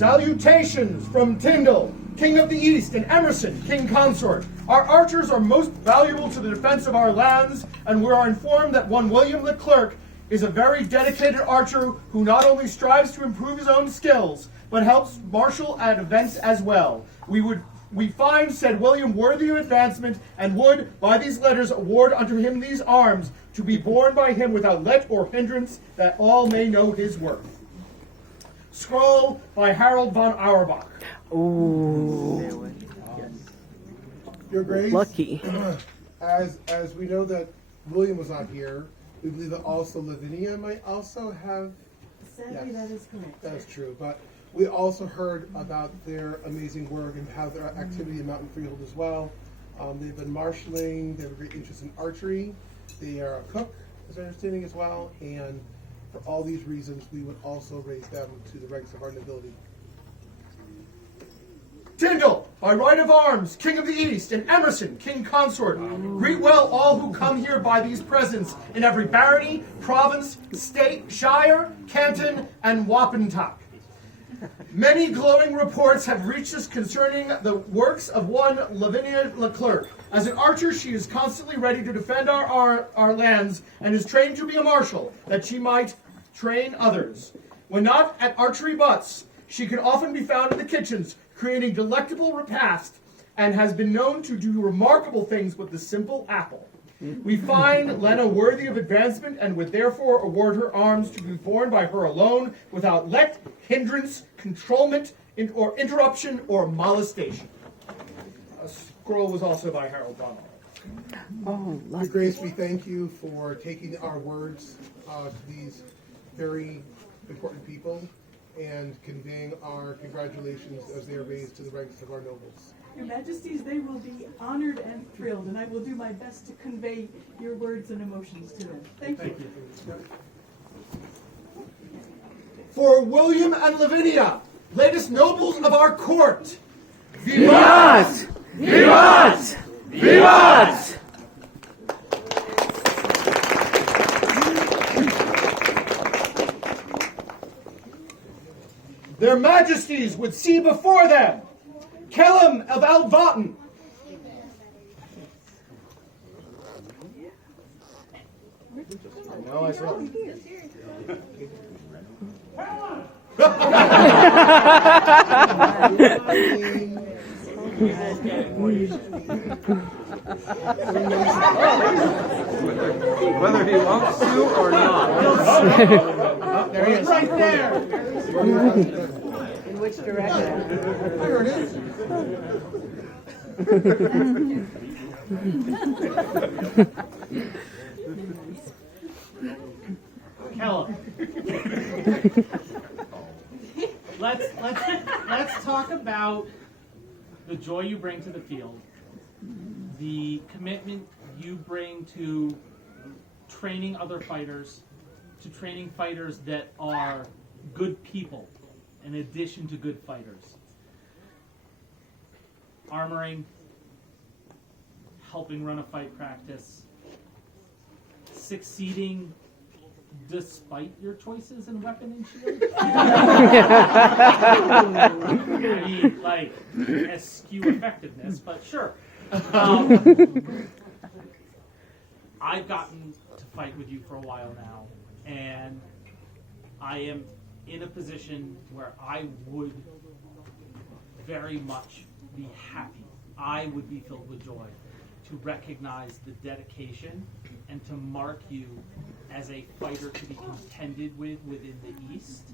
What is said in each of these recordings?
Salutations from Tyndall, King of the East, and Emerson, King Consort. Our archers are most valuable to the defense of our lands, and we are informed that one William Leclerc is a very dedicated archer who not only strives to improve his own skills, but helps marshal at events as well. We find said William worthy of advancement, and would, by these letters, award unto him these arms, to be borne by him without let or hindrance, that all may know his worth. Scroll by Harold von Auerbach. Ooh. Your Grace, Lucky. as we know that William was not here, we believe that also Lavinia might also have. Sadly, that is correct. That is true, but we also heard about their amazing work and how their activity in Mountain Freehold as well. They've been marshaling, they have a great interest in archery, they are a cook, as I understanding as well, and for all these reasons, we would also raise them to the ranks of our nobility. Tyndall, by right of arms, King of the East, and Emerson, King Consort. Greet well all who come here by these presents in every barony, province, state, shire, canton, and wapentake. Many glowing reports have reached us concerning the works of one Lavinia Leclerc. As an archer, she is constantly ready to defend our lands and is trained to be a marshal, that she might train others. When not at archery butts, she can often be found in the kitchens, creating delectable repast, and has been known to do remarkable things with the simple apple. We find Lena worthy of advancement and would therefore award her arms to be borne by her alone, without let, hindrance, controlment, or interruption, or molestation. A scroll was also by Harold von Auerbach. Oh, Your Grace, we thank you for taking our words to these very important people and conveying our congratulations as they are raised to the ranks of our nobles. Your Majesties, they will be honored and thrilled, and I will do my best to convey your words and emotions to them. Thank you. For William and Lavinia, latest nobles of our court, Vivat! Vivat! Vivat! Their Majesties would see before them Kellum of Alvaten. No, I saw it. Whether he wants to or not. Oh, there he is. Right there. In which direction? There it is. Kellum. Let's talk about the joy you bring to the field, the commitment you bring to training other fighters, to training fighters that are good people in addition to good fighters. Armoring, helping run a fight practice, succeeding despite your choices in weapon and shield. I mean, like, eschew effectiveness, but sure. I've gotten to fight with you for a while now, and I am in a position where I would very much be happy. I would be filled with joy to recognize the dedication and to mark you as a fighter to be contended with within the East.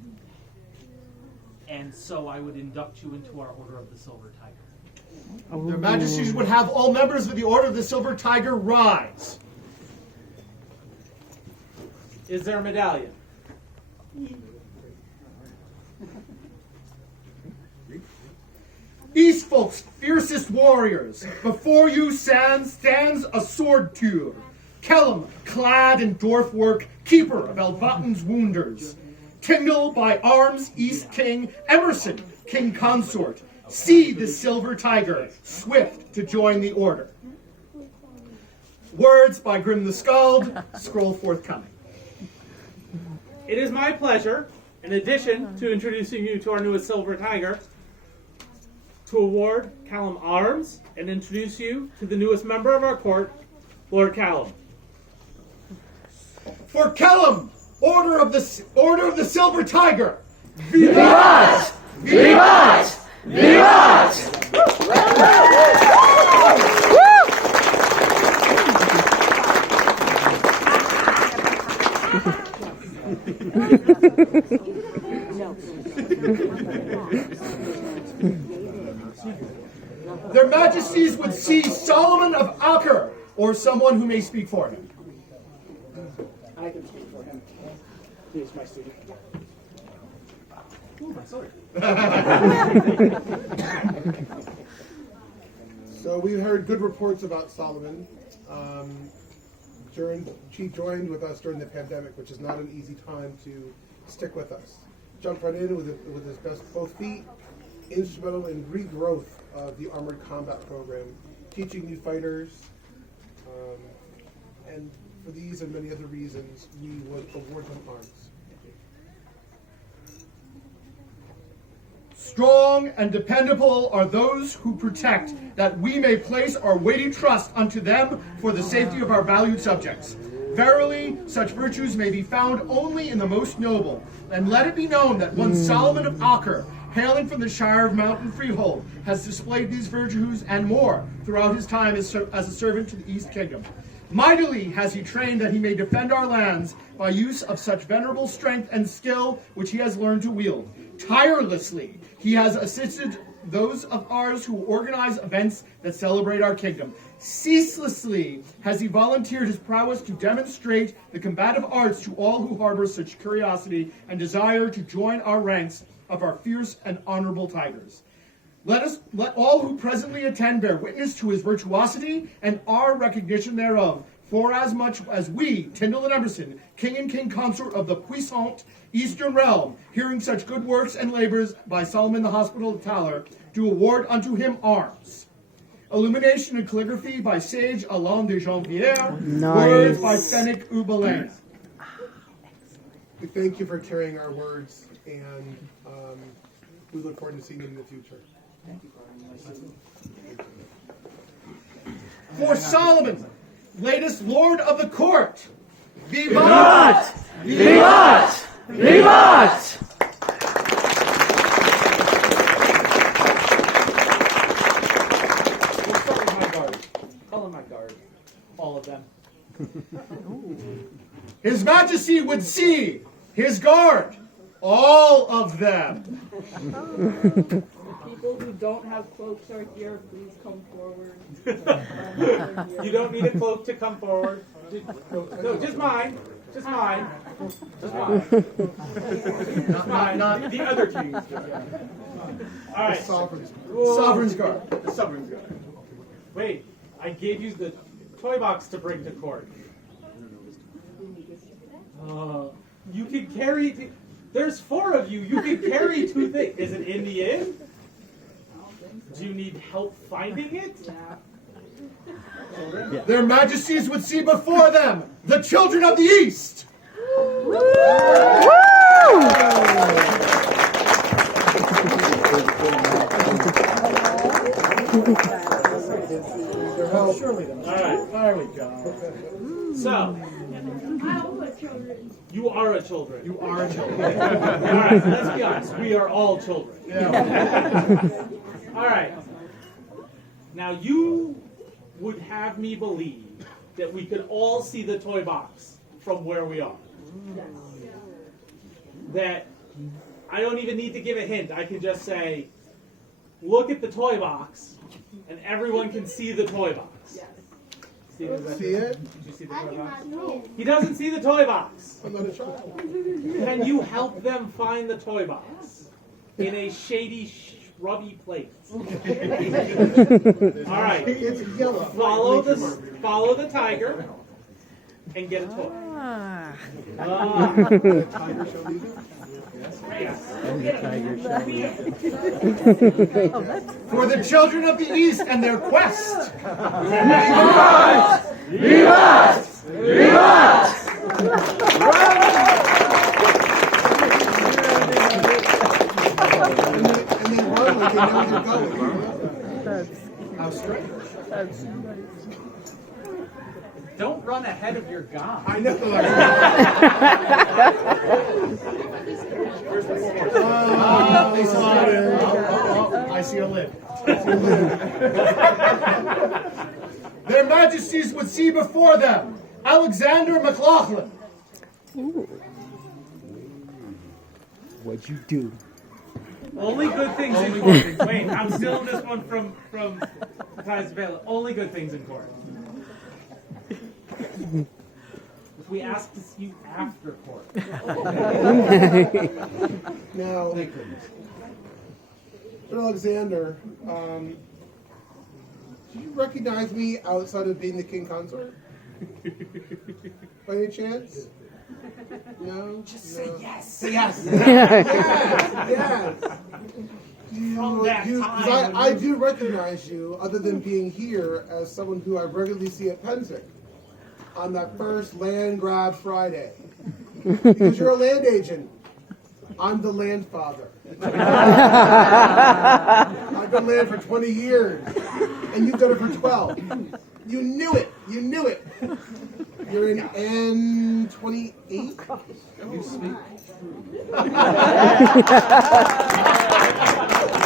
And so I would induct you into our Order of the Silver Tiger. Their Majesties would have all members of the Order of the Silver Tiger rise. Is there a medallion? East folks' fiercest warriors, before you stands a sword-tour. Kellum, clad in dwarf work, keeper of Alvaten's wounders. Tyndall, by arms, East King. Emerson, King Consort. See the Silver Tiger, swift to join the order. Words by Grim the Skald, scroll forthcoming. It is my pleasure In addition to introducing you to our newest silver tiger, to award Callum arms and introduce you to the newest member of our court, Lord Callum. For Callum, Order of the Silver Tiger. Vivat! Vivat! Vivat! Their Majesties would see Solomon of Acre, or someone who may speak for him. I can speak for him. He is my student. So we heard good reports about Solomon. She joined with us during the pandemic, which is not an easy time to stick with us. Jumped right in with his best both feet, instrumental in regrowth of the Armored Combat Program, teaching new fighters, and for these and many other reasons, we would award him arms. Strong and dependable are those who protect, that we may place our weighty trust unto them for the safety of our valued subjects. Verily, such virtues may be found only in the most noble. And let it be known that one Solomon of Acre, hailing from the Shire of Mountain Freehold, has displayed these virtues and more throughout his time as a servant to the East Kingdom. Mightily has he trained that he may defend our lands by use of such venerable strength and skill which he has learned to wield. Tirelessly he has assisted those of ours who organize events that celebrate our kingdom. Ceaselessly has he volunteered his prowess to demonstrate the combative arts to all who harbor such curiosity and desire to join our ranks of our fierce and honorable tigers. Let all who presently attend bear witness to his virtuosity and our recognition thereof. For as much as we, Tyndall and Emerson, king and king consort of the puissant Eastern realm, hearing such good works and labors by Solomon the Hospital of Taller, do award unto him arms. Illumination and calligraphy by sage Alain de Janvier. Nice. Words by Fenwick Ubelain. We thank you for carrying our words, and we look forward to seeing you in the future. For Solomon, latest lord of the court. Vivat! Vivat! Vivat! We'll start with my guard. Call in my guard. All of them. His Majesty would see his guard, all of them. People who don't have cloaks are here. Please come forward. You don't need a cloak to come forward. No, just mine. Just mine. Just mine. Just mine. Not the other kings. All right. Sovereign's guard. The sovereign's guard. Wait, I gave you the toy box to bring to court. You can carry. There's 4 of you. You can carry 2 things. Is it in the inn? Do you need help finding it? Yeah. Their Majesties would see before them the children of the East. Alright, there we go. So, you are a children. You are a children. Alright, let's be honest. We are all children. Yeah. Alright. Now, you would have me believe that we could all see the toy box from where we are. That I don't even need to give a hint. I can just say, look at the toy box, and everyone can see the toy box. See it? Did you see the toy box? He doesn't see the toy box. I'm not a child. Can you help them find the toy box in a shady, shrubby place? All right. It's yellow. Follow the tiger and get a toy. Tiger shall lead it? Yes. For the children of the East and their quest. Vivat! Vivat! Vivat! How strange. Don't run ahead of your guy. I know. I see a lid. Their Majesties would see before them Alexander McLaughlin. What'd you do? Only good things in court. Wait, I'm still in this one from Ty's Vela. Only good things in court. If we ask to see you after court. Now, Alexander, do you recognize me outside of being the king consort? By any chance? No? Just say yes. Say yes. Yes. I do recognize you, other than being here, as someone who I regularly see at Pensick on that first land grab Friday. Because you're a land agent. I'm the land father. I've been land for 20 years, and you've done it for 12. You knew it. You knew it. You're in N28. You speak.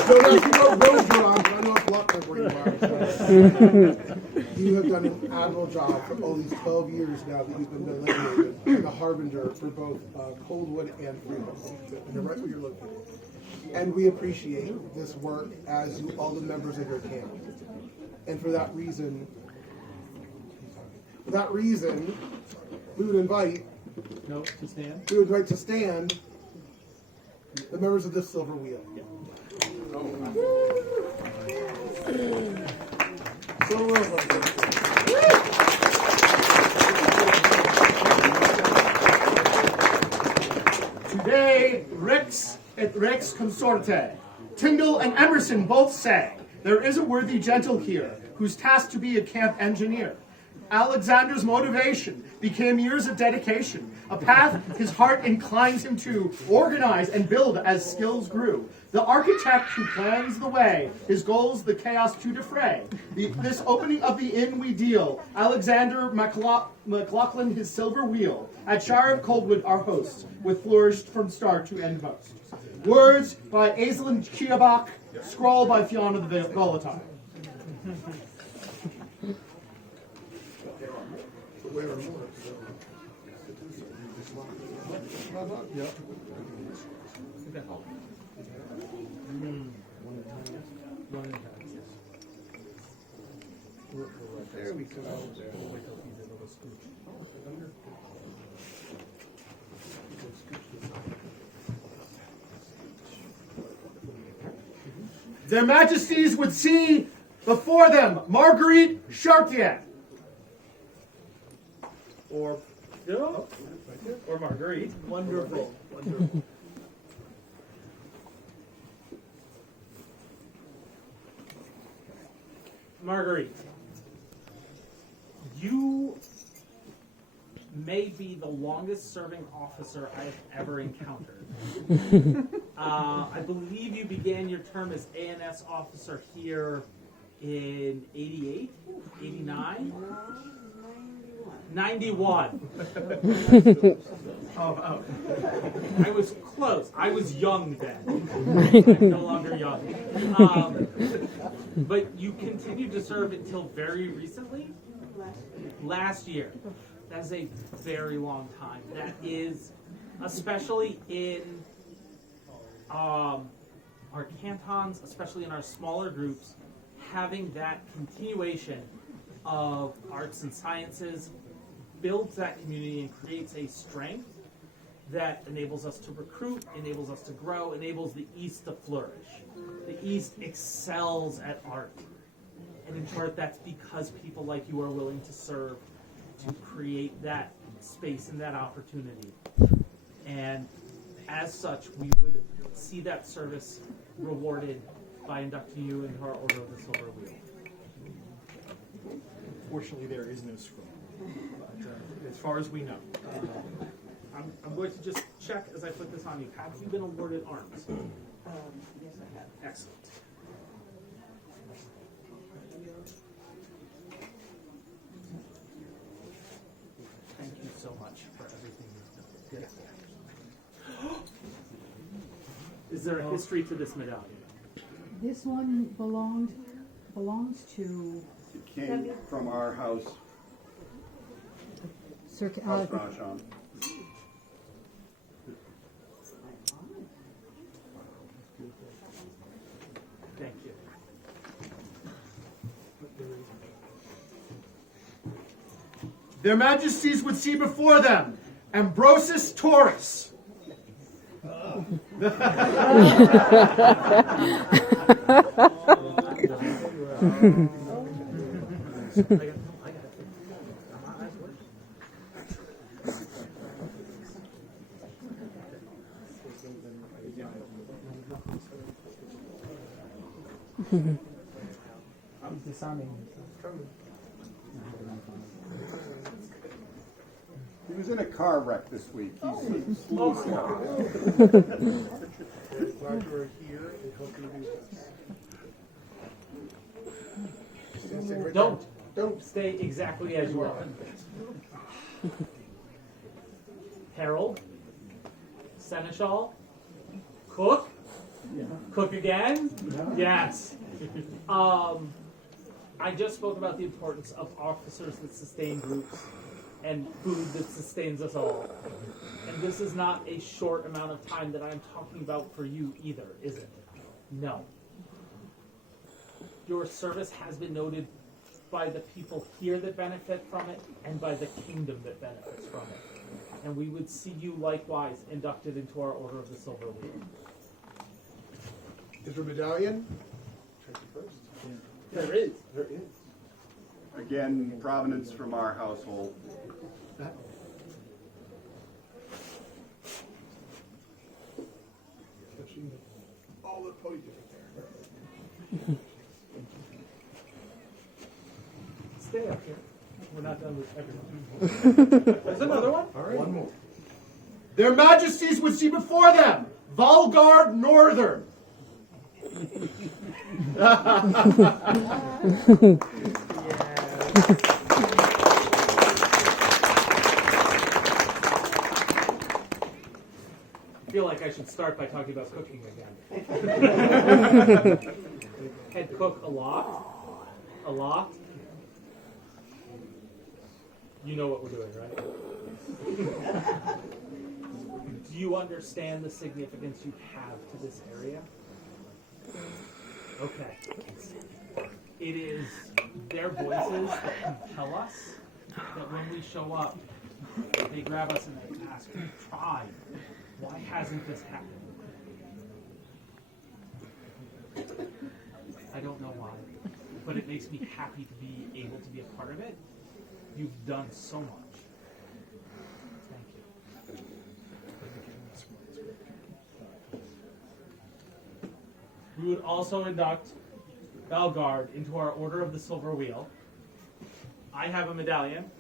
So now you know road you're on, but I know it's Luckner where you are. So. You have done an admirable job for all these 12 years now that you've been delineated, the harbinger for both Coldwood and Freehold. And you're right where you're located. And we appreciate this work, as do all the members of your camp. And for that reason, we would invite To stand. We would like to stand the members of this silver wheel. Silver wheel. Today, Rex et Rex consorte. Tyndall and Emerson both say, there is a worthy gentle here, who's tasked to be a camp engineer. Alexander's motivation became years of dedication, a path his heart inclines him to organize and build as skills grew. The architect who plans the way, his goals the chaos to defray. This opening of the inn we deal, Alexander McLaughlin his silver wheel, at Shire of Coldwood our host, with flourished from start to end most. Words by Aislinn Chiabach, scroll by Fiona the Volatile. There we go. Their Majesties would see before them Marguerite Chartier. Or Marguerite. Wonderful. Marguerite, you may be the longest serving officer I have ever encountered. I believe you began your term as ANS officer here in 88, 89? 91. Oh. I was close. I was young then. I'm no longer young. But you continued to serve until very recently? Last year. That is a very long time. That is, especially in our cantons, especially in our smaller groups, having that continuation of arts and sciences builds that community and creates a strength that enables us to recruit, enables us to grow, enables the East to flourish. The East excels at art. And in part, that's because people like you are willing to serve, to create that space and that opportunity. And as such, we would see that service rewarded by inducting you into our Order of the Silver Wheel. Fortunately, there is no scroll. But, as far as we know. I'm going to just check as I put this on you. Have you been awarded arms? Yes, I have. Excellent. Thank you so much for everything you've done. Is there a history to this medallion? This one belongs to It came from our house, Sir House Rajan. Thank you. Their Majesties would see before them Ambrosius Taurus. I'm disarming. He was in a car wreck this week. He's slow. Glad you are here and hope you do this. Don't stay exactly as you are. Herald, Seneschal, Cook, Cook again. Yes. I just spoke about the importance of officers that sustain groups and food that sustains us all. And this is not a short amount of time that I'm talking about for you either, is it? No. Your service has been noted by the people here that benefit from it and by the kingdom that benefits from it. And we would see you likewise inducted into our Order of the Silver Wheel. Is there a medallion? Check it first. There is. There is. Again, provenance from our household. Touching all the pony different there. Stay up here. We're not done with everyone. There's another one. All right. One more. Their Majesties would see before them Valgard Northern. I feel like I should start by talking about cooking again. Head cook aloft. Aloft. You know what we're doing, right? Do you understand the significance you have to this area? Okay. It is their voices that compel us that when we show up, they grab us and they ask, "We tried. Why hasn't this happened?" I don't know why, but it makes me happy to be able to be a part of it. You've done so much. Thank you. We would also induct Valgard into our Order of the Silver Wheel. I have a medallion.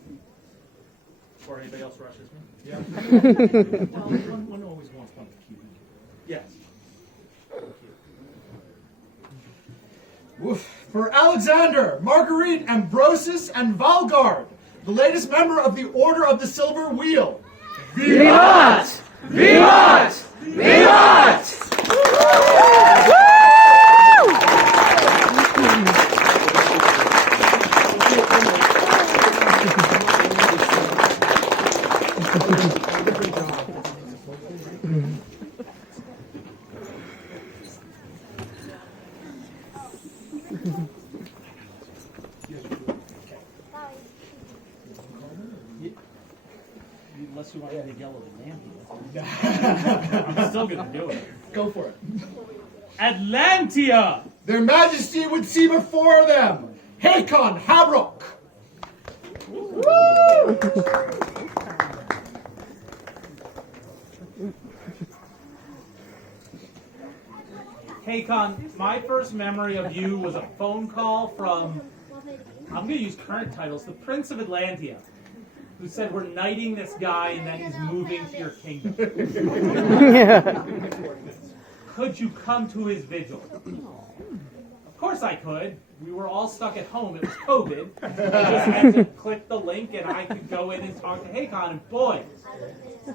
Before anybody else rushes me. Yeah. One always wants one to keep. Yes. Woof. For Alexander, Marguerite, Ambrosius, and Valgard, the latest member of the Order of the Silver Wheel. Vivat! Vivat! Vivat! Unless you want me to yell at Atlantia. I'm still going to do it. Go for it. Atlantia! Their Majesty would see before them Hakon Habrok. Hakon, my first memory of you was a phone call from, I'm going to use current titles, the Prince of Atlantia, who said we're knighting this guy and then he's moving to your kingdom. Could you come to his vigil? Of course I could. we were all stuck at home. It was COVID. I just had to click the link and I could go in and talk to Haycon. And boy,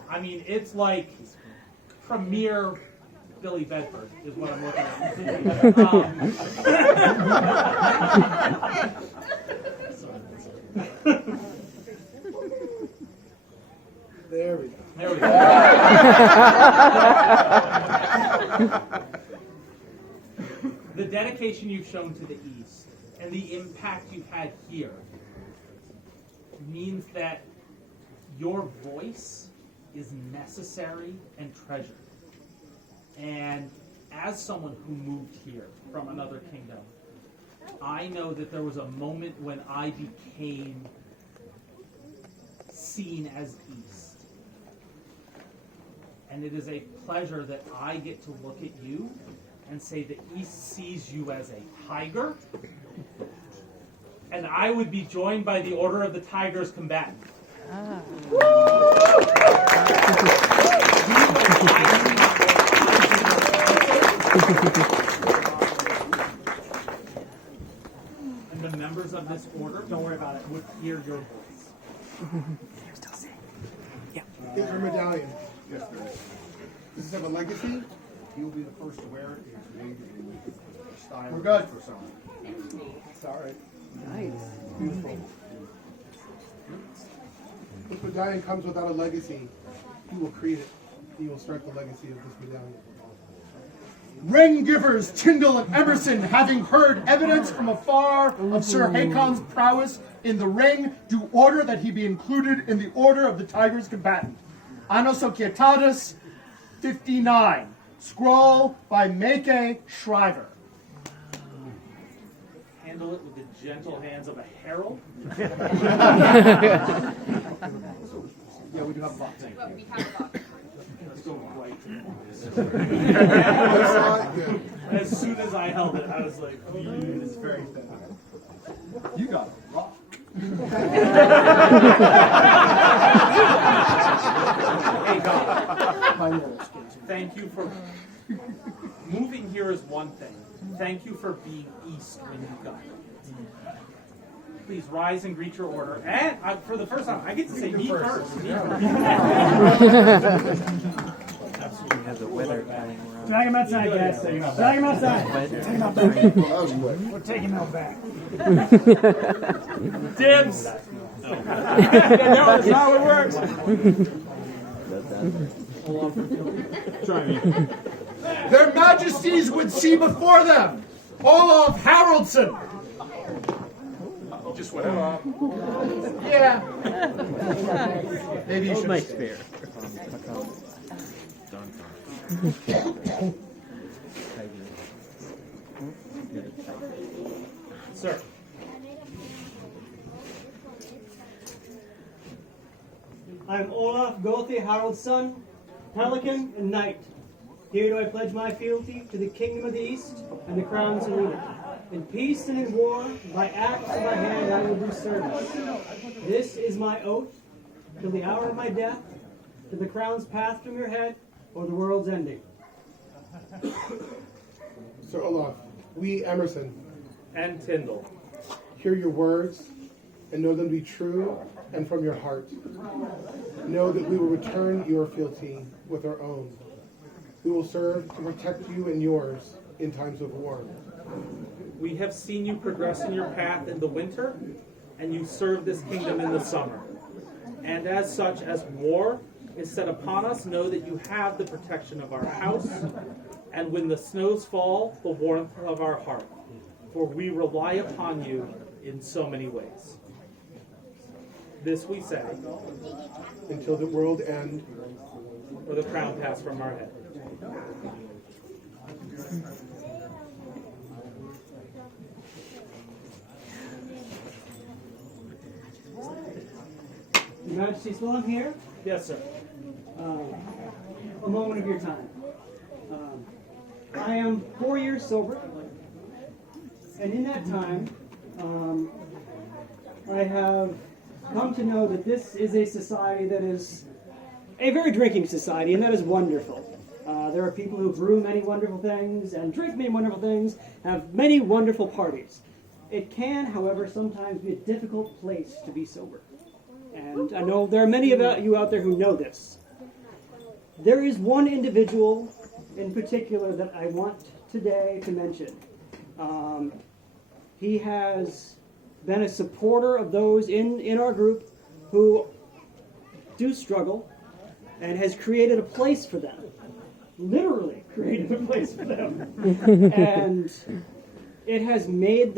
I mean, it's like premier Billy Bedford is what I'm looking at. There we go. There we go. The dedication you've shown to the East and the impact you've had here means that your voice is necessary and treasured. And as someone who moved here from another kingdom, I know that there was a moment when I became seen as East. And it is a pleasure that I get to look at you and say the East sees you as a tiger, and I would be joined by the Order of the Tigers combatant. And the members of this order, don't worry about it, would hear your voice. Here's your medallion. Yes, there is. Does this have a legacy? You'll be the first to wear it. It's made in style. We're good. For summer. Sorry. Nice. Beautiful. This medallion comes without a legacy. He will create it. He will start the legacy of this medallion. Ring givers Tyndall and Emerson, having heard evidence from afar of Sir Hakon's prowess in the ring, do order that he be included in the Order of the Tigers combatant. Anno Societatis 59. Scroll by Make Shriver. Handle it with the gentle hands of a herald. Yeah, we do have a box. Let's go right to the Good. As soon as I held it, I was like, It's very thin. You got it. Rock. hey God, thank you for moving here is one thing. Thank you for being East when you got here. Please rise and greet your order. And for the first time, I get to say me first. Me first. Drag him outside, guys. Drag him outside. We're taking him back. Dibs. No, that's not how it works. Their Majesties would see before them Olaf Haraldsson. Just whatever. Yeah. Maybe you should. Nice fair. Sir. I'm Olaf Gothi Haraldsson, Pelican and Knight. Here do I pledge my fealty to the Kingdom of the East and the Crown saluted. In peace and in war, by axe of my hand I will do service. This is my oath, till the hour of my death, to the crown's path from your head, or the world's ending. Sir Olaf, we, Emerson, And Tyndall. hear your words and know them to be true and from your heart. Know that we will return your fealty with our own. We will serve to protect you and yours in times of war. We have seen you progress in your path in the winter, and you serve this kingdom in the summer. And as such, as war is set upon us, know that you have the protection of our house, and when the snows fall, the warmth of our heart. For we rely upon you in so many ways. This we say, Until the world end. or the crown pass from our head. Your Majesty, while I'm here, Yes, sir. a moment of your time. I am 4 years sober, and in that time, I have come to know that this is a society that is a very drinking society, and that is wonderful. There are people who brew many wonderful things and drink many wonderful things, have many wonderful parties. It can, however, sometimes be a difficult place to be sober. And I know there are many of you out there who know this. There is one individual in particular that I want today to mention. He has been a supporter of those in our group who do struggle and has created a place for them. Literally created a place for them. And it has made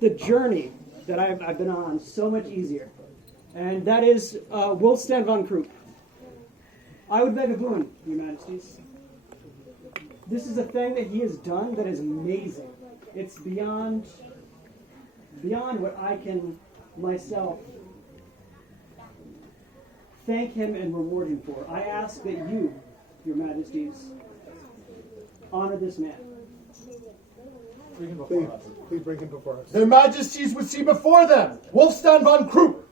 the journey that I've been on so much easier. And that is Wolfstand von Kroop. I would beg a boon, Your Majesties. This is a thing that he has done that is amazing. It's beyond what I can myself thank him and reward him for. I ask that you, Your Majesties, honor this man. Please bring him before us. Their Majesties would see before them Wolfstand von Kroop.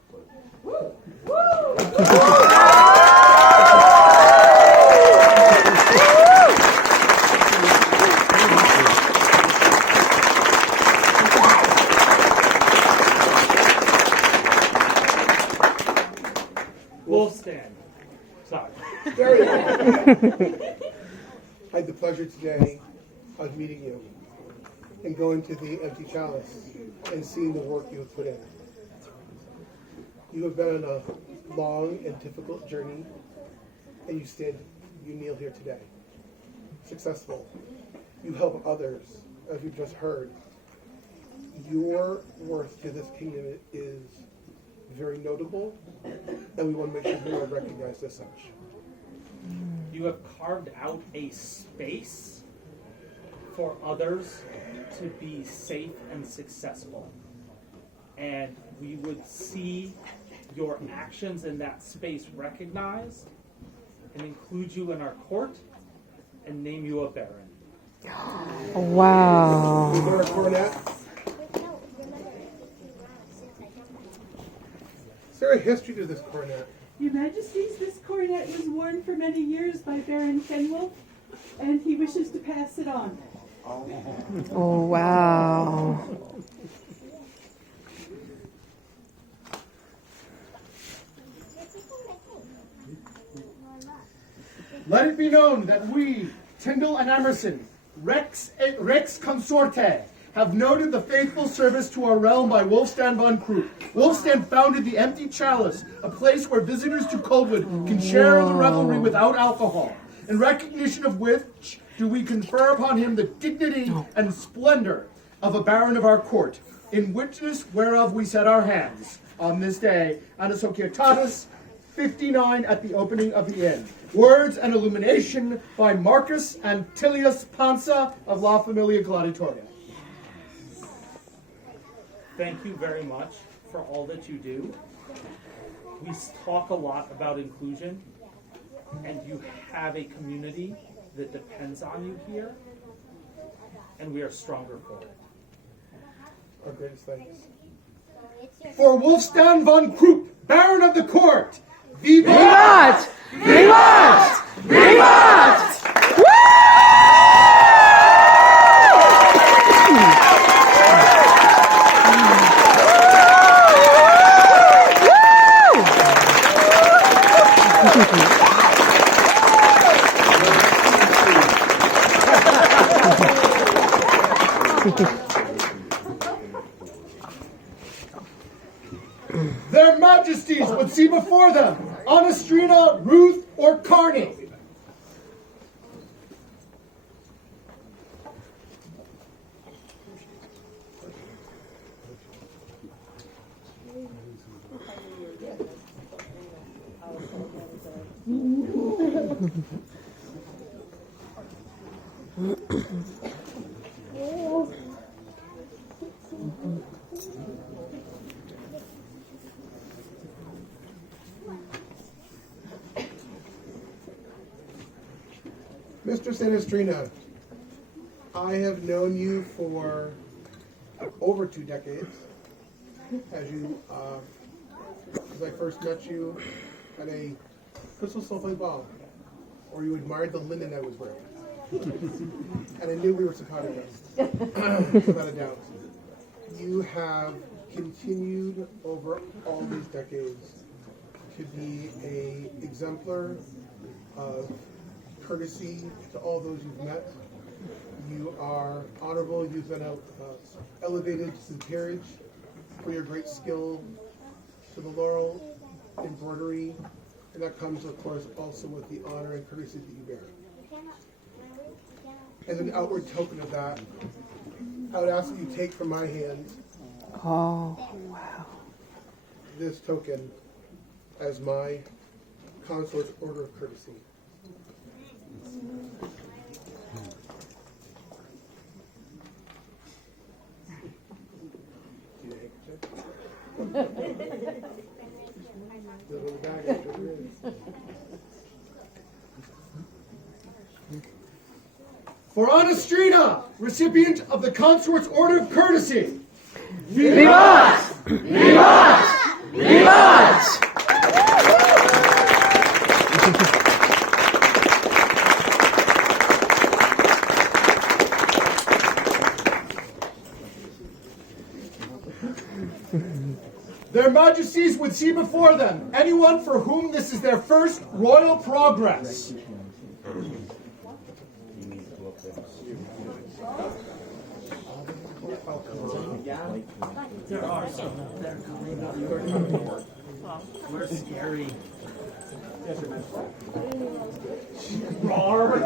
Wolfstand. Sorry. There you go. I had the pleasure today of meeting you and going to the empty chalice and seeing the work you have put in. You have been on a long and difficult journey, and you kneel here today. Successful. You help others, as we've just heard. Your worth to this kingdom is very notable, and we want to make sure you are recognized as such. You have carved out a space for others to be safe and successful. And we would see your actions in that space recognized and include you in our court and name you a baron. Wow. Is there a coronet? Is there a history to this coronet? Your Majesties, this coronet was worn for many years by Baron Kenwolf, and he wishes to pass it on. Oh, wow. Let it be known that we, Tyndall and Emerson, Rex Consorte, have noted the faithful service to our realm by Wolfstand von Kroop. Wolfstand founded the Empty Chalice, a place where visitors to Coldwood can share the revelry without alcohol. In recognition of which, do we confer upon him the dignity and splendor of a baron of our court, in witness whereof we set our hands on this day, Anno Societatis 59 at the opening of the inn. Words and illumination by Marcus Antilius Pansa of La Familia Gladiatoria. Thank you very much for all that you do. We talk a lot about inclusion, and you have a community that depends on you here, and we are stronger for it. Our greatest thanks. For Wolfstand von Kroop, Baron of the Court, Vivat! Vivat! Vivat! Their Majesties would see before them Anastrina, Ruth, or Carney. Mr. Sanastrina, I have known you for over 2 decades. As I first met you at a crystal sulfide ball, where you admired the linen I was wearing. And I knew we were simpatico, without a doubt. You have continued over all these decades to be an exemplar of courtesy to all those you've met. You are honorable. You've been elevated to the peerage for your great skill to the laurel embroidery, and that comes, of course, also with the honor and courtesy that you bear. As an outward token of that, I would ask that you take from my hand this token as my consort's order of courtesy. For Anastrina, recipient of the Consort's Order of Courtesy. Vivat! Vivat! Vivat! Their Majesties would see before them anyone for whom this is their first royal progress. There are some. They're coming up. We're scary. Roar.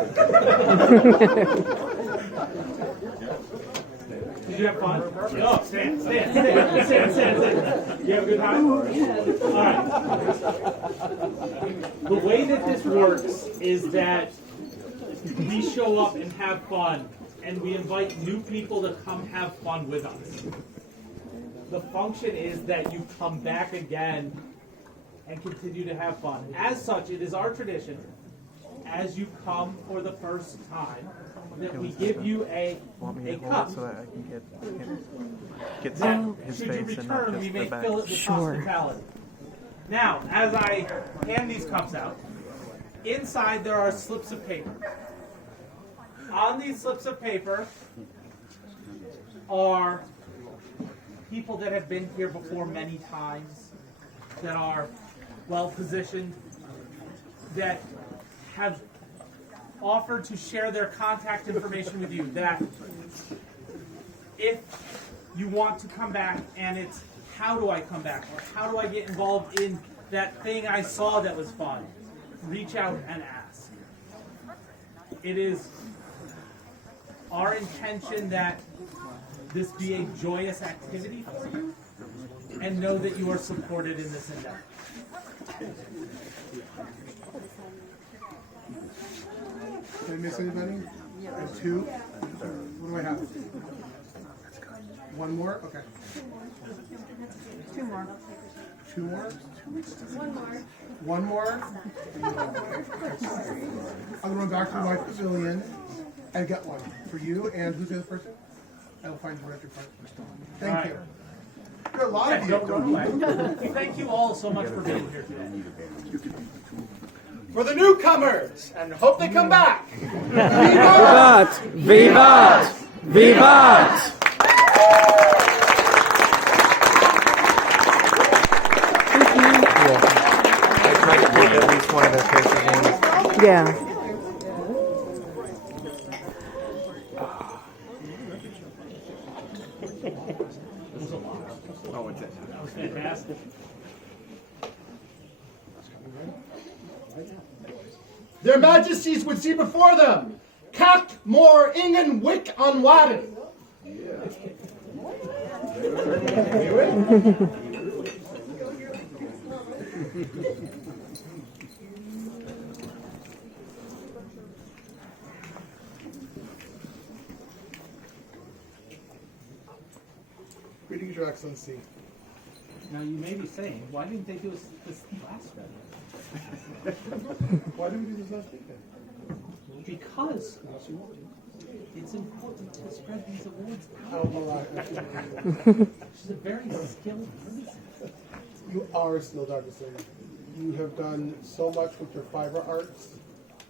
Did you have fun? No, stand. You have a good time? All right. The way that this works is that we show up and have fun, and we invite new people to come have fun with us. The function is that you come back again and continue to have fun. As such, it is our tradition, as you come for the first time, that we give you a cup. So that I can get That, his should you face and not return, just we the may back. fill it with hospitality. Now, as I hand these cups out, inside there are slips of paper. On these slips of paper are people that have been here before many times, that are well positioned, that have offered to share their contact information with you, that if you want to come back and it's how do I come back, or how do I get involved in that thing I saw that was fun, reach out and ask. It is our intention that this be a joyous activity for you, and know that you are supported in this endeavor. Did I miss anybody? Two? What do I have? One more? Okay. Two more. Two more? One more? I'm going to run back to my pavilion and get one for you. And who's the other person? I will find you right at your front. Thank you. There are a lot of you. Don't run away. Thank you all so much for being here today. For the newcomers, and hope they come back. Vivat! Vivat! Vivat! I tried to put at least one of their faces in. Yeah. Oh, it's it. That was fantastic. Their Majesties would see before them Kak Mor Ingen Wick on Wadden. Greetings, Your Excellency. Now you may be saying, why didn't they do this last week? Why did we do this last weekend? Because it's important to spread these awards out. Oh, well, She's a very skilled person. you are still Douglason. You have done so much with your fiber arts.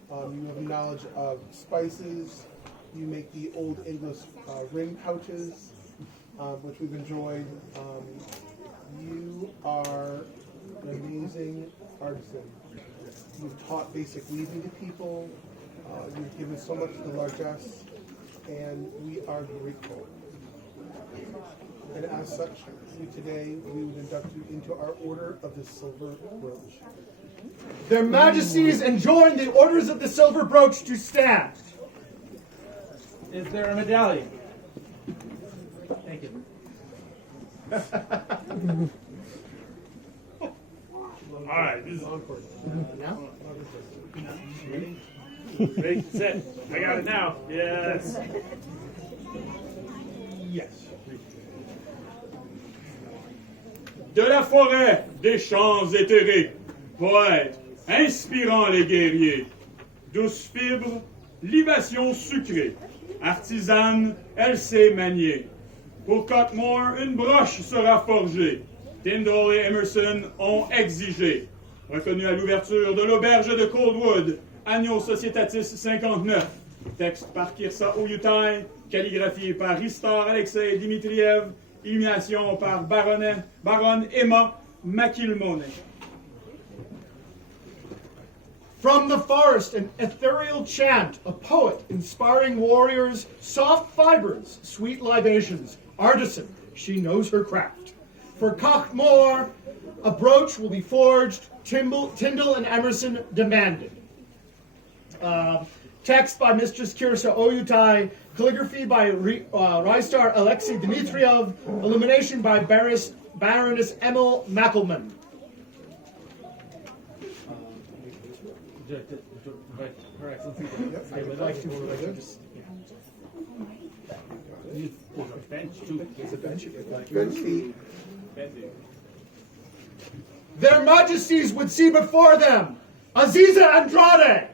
You have a knowledge of spices. You make the old English ring pouches. which we've enjoyed. You are an amazing artisan. You've taught basic weaving to people. You've given so much to the largesse, and we are grateful. And as such, today we would induct you into our Order of the Silver Brooch. Their Majesties enjoin the Orders of the Silver Brooch to stand. Is there a medallion? Thank you. All right, this is Now? ready, set. I got it now. Yes. Yes. De la forêt, des champs éthérés, poète, inspirant les guerriers. Douce fibre, libation sucrée, artisane, elle sait manier. Pour Cotmore, une broche sera forgée. Tyndall et Emerson ont exigé. Reconnu à l'ouverture de l'auberge de Coldwood, Anno Societatis 59. Texte par Kirsa Oyutai, calligraphie par Ristar Alexei Dimitriev, illumination par baronne Emma Makilmone. From the forest, an ethereal chant, a poet inspiring warriors, soft fibers, sweet libations, artisan, she knows her craft. For Cockmore, a brooch will be forged, Tyndall and Emerson demanded. Text by Mistress Kirsa Oyutai, calligraphy by Ristar Alexei Dmitriev, illumination by Baroness Emil Mackelman. Her Excellency, I would like to just use a bench too. There's a bench if you'd like. Bench seat. Their Majesties would see before them Aziza Andrade.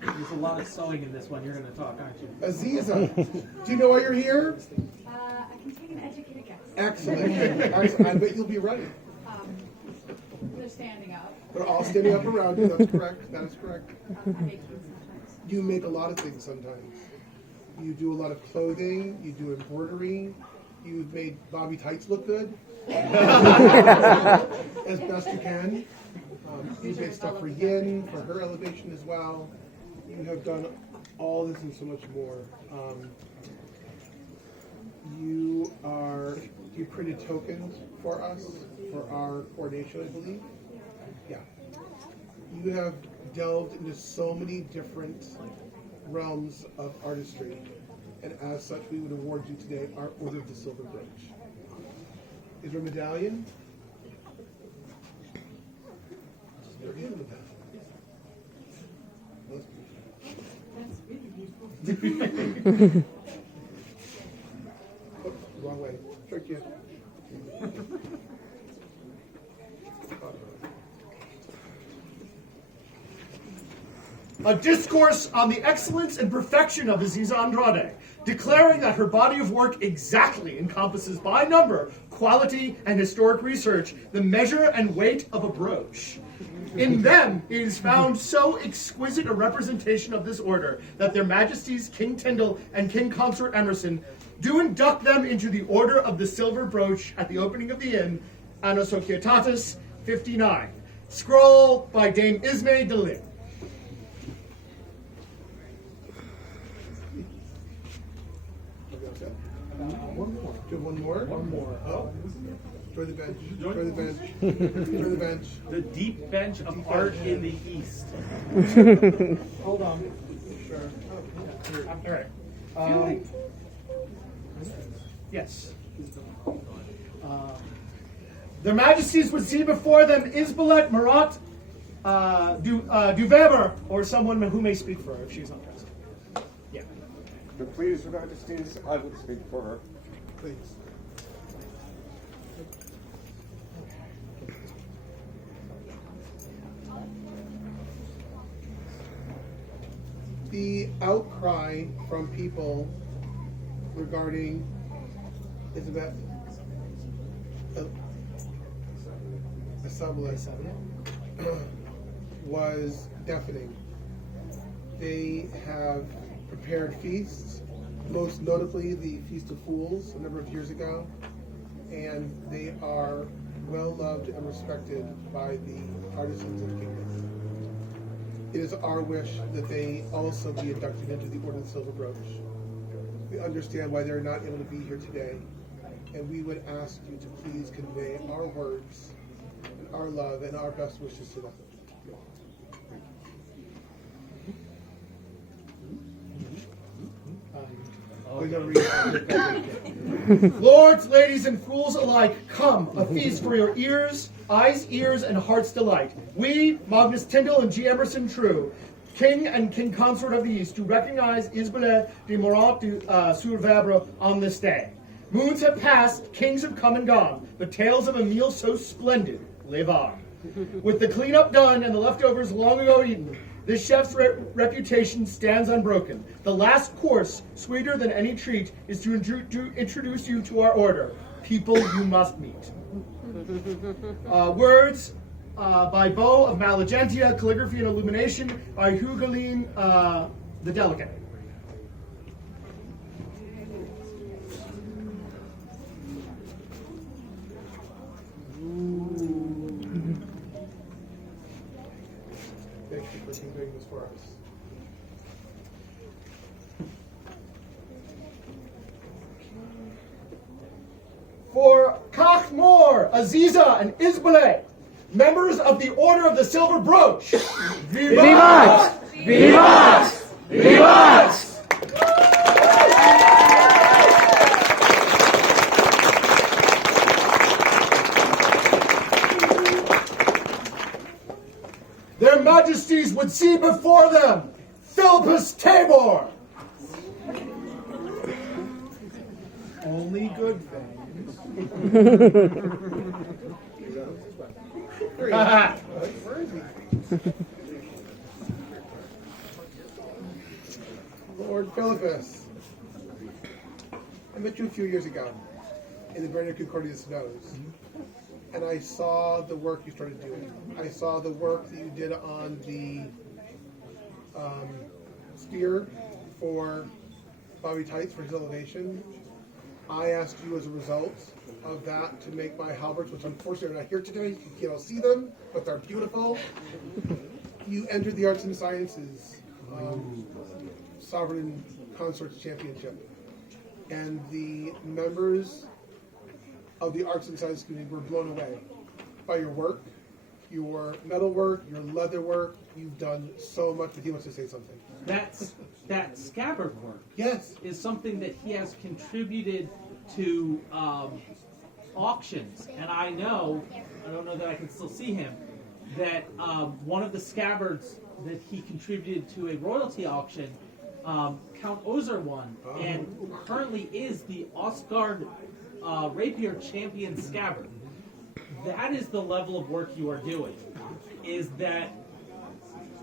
There's a lot of sewing in this one. You're going to talk, aren't you? Aziza, do you know why you're here? I can take an educated guess. Excellent. Excellent. I bet you'll be ready. They're standing up. They're all standing up around you. That's correct. That is correct. I make things sometimes. You make a lot of things sometimes. You do a lot of clothing. You do embroidery. You've made Bobby Tights look good. As best you can. You've made stuff for Yin, for her elevation as well. You have done all this and so much more. You printed tokens for us, for our coronation, I believe. Yeah. You have delved into so many different realms of artistry, and as such, we would award you today our Order of the Silver Brooch. Is there a medallion? There is a medallion. That's really beautiful. Oh, wrong way. Trick you. A discourse on the excellence and perfection of Aziza Andrade, declaring that her body of work exactly encompasses by number, quality, and historic research the measure and weight of a brooch. In them, it is found so exquisite a representation of this order that their Majesties King Tyndall and King Consort Emerson do induct them into the Order of the Silver Brooch at the opening of the inn, Anno Societatis 59. Scroll by Dame Ismay de Lin. One more. Do one more? One more. Oh. Join the bench. Join the bench. Join the bench. The deep bench of art in the East. Hold on. Sure. All right. Yes. Their Majesties would see before them Isbelet Marat Duveber, or someone who may speak for her if she's not present. Yeah. But please, Your Majesties, I will speak for her. Please. The outcry from people regarding Isabel assembly was deafening. They have prepared feasts, most notably the Feast of Fools a number of years ago, and they are well loved and respected by the artisans of the kingdom. It is our wish that they also be inducted into the Order of the Silver Brooch. We understand why they're not able to be here today, and we would ask you to please convey our words, and our love, and our best wishes to them. Lords, ladies, and fools alike, come, a feast for your ears, eyes, ears, and heart's delight. We, Magnus Tyndall and G. Emerson True, King and King Consort of the East, do recognize Isabelle de Morant sur Vabre on this day. Moons have passed, kings have come and gone, but tales of a meal so splendid live on. With the cleanup done and the leftovers long ago eaten, this chef's reputation stands unbroken. The last course, sweeter than any treat, is to introduce you to our order. People you must meet. Words by Beau of Maligentia, calligraphy and illumination by Hugoline the Delicate. Thank you for doing this for us. For Kachmor, Aziza, and Isbale, members of the Order of the Silver Brooch. Vivat! Vivat! Vivat! Their Majesties would see before them Philippus Tabor. Only good things. Where is he? Lord Philippus, I met you a few years ago in the Bernard Concordia Snows, and I saw the work you started doing. I saw the work that you did on the spear for Bobby Tights for his elevation. I asked you as a result of that to make my halberds, which unfortunately are not here today. You can't see them, but they're beautiful. You entered the Arts and Sciences Sovereign Consorts Championship, and the members of the Arts and Sciences community were blown away by your work, your metal work, your leather work. You've done so much, but he wants to say something. That scabbard work, yes, is something that he has contributed to auctions, and I don't know that I can still see him, that one of the scabbards that he contributed to a royalty auction, Count Ozer won, and currently is the Osgard rapier champion scabbard. That is the level of work you are doing, is that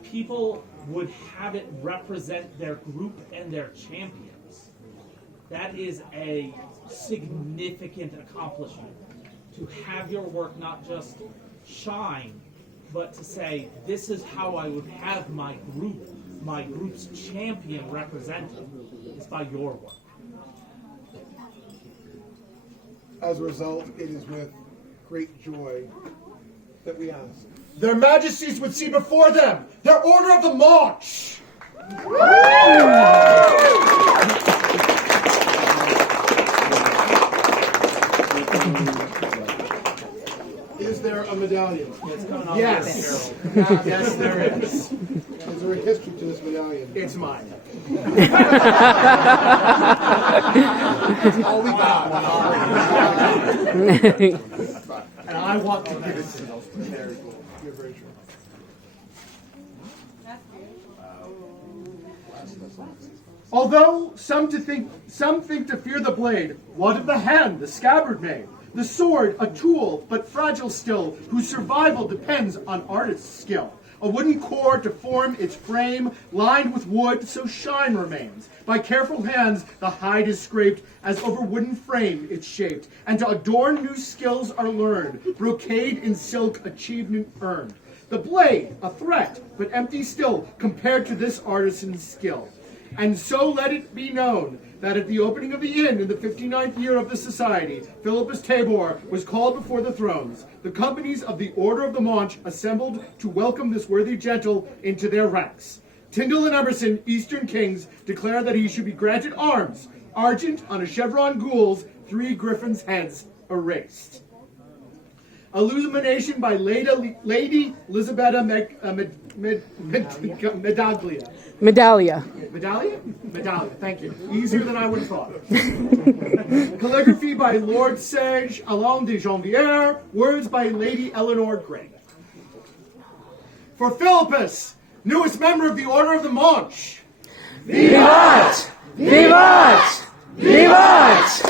people would have it represent their group and their champions. That is a significant accomplishment, to have your work not just shine, but to say, this is how I would have my group's champion represented, is by your work. As a result, it is with great joy that we ask. Their Majesties would see before them their Order of the March. Is there a medallion? Yes. Yes, there is. Is there a history to this medallion? It's mine. That's all we got. And I want to give it to you. Very cool. You're very true. Although some think to fear the blade, what of the hand the scabbard made? The sword, a tool, but fragile still, whose survival depends on artist's skill. a wooden core to form its frame, lined with wood so shine remains. By careful hands the hide is scraped, as over wooden frame it's shaped, and to adorn new skills are learned, brocade in silk achievement earned. The blade, a threat, but empty still, compared to this artisan's skill. And so let it be known that at the opening of the inn in the 59th year of the society, Philippus Tabor was called before the thrones. The companies of the Order of the Maunch assembled to welcome this worthy gentle into their ranks. Tyndall and Emerson, Eastern kings, declare that he should be granted arms, argent on a chevron gules, 3 griffins' heads erased. Illumination by Lady Lisabetta Medaglia. Medallia. Medallia? Medallia, thank you. Easier than I would have thought. Calligraphy by Lord Sage Alain de Janvier. Words by Lady Eleanor Gray. For Philippus, newest member of the Order of the Maunch. Vivat! Vivat! Vivat!